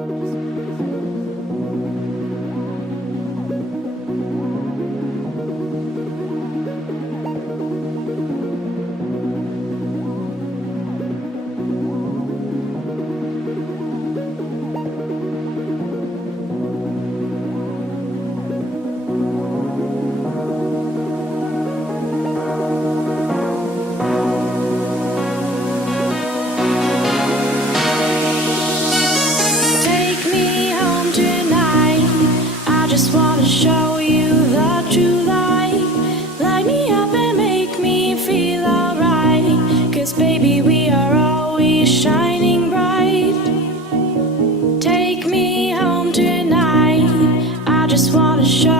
Take me home tonight. I just wanna show you the true light. Light me up and make me feel alright. 'Cause baby, we are always shining bright. Take me home tonight. I just wanna show